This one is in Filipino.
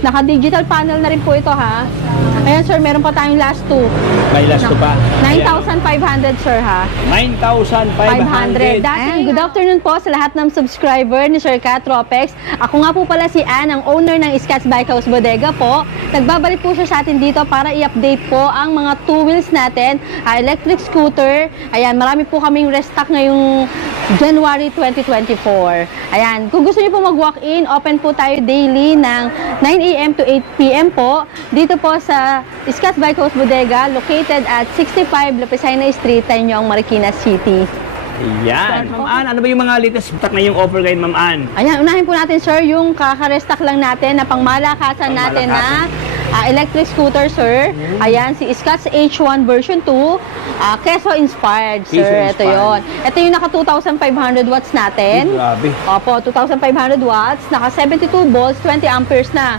Naka-digital panel na rin po ito, ha. Ayan, sir, meron pa tayong last two. May last to pa. 9,500, sir, ha. 9,500. Ayan, good afternoon po sa lahat ng subscriber ni Sir Kat Tropex. Ako nga po pala si Ann, ang owner ng Scotts Bike House Bodega po. Nagbabalik po siya sa atin dito para i-update po ang mga two wheels natin, electric scooter. Ayan, marami po kaming restock ngayong January 2024. Ayan, kung gusto niyo po mag-walk-in, open po tayo daily ng 9 a.m. to 8 p.m. po. Dito po sa Scotts Bike House Bodega, located at 65 Lapicina Street, Tanyong, Marikina City. Yan. Ma'am Ann, ano ba yung mga latest stock na yung offer ngayon, Ma'am Ann? Ayan, unahin po natin, sir, yung kaka-restock lang natin na pangmalakasan natin na electric scooter, sir. Ayan, si Scotts H1 version 2, Quezon inspired, sir. Quezon Ito inspired. yon. Ito yung naka 2,500 watts natin. Grabe. Opo, 2,500 watts, naka 72 volts, 20 amperes na.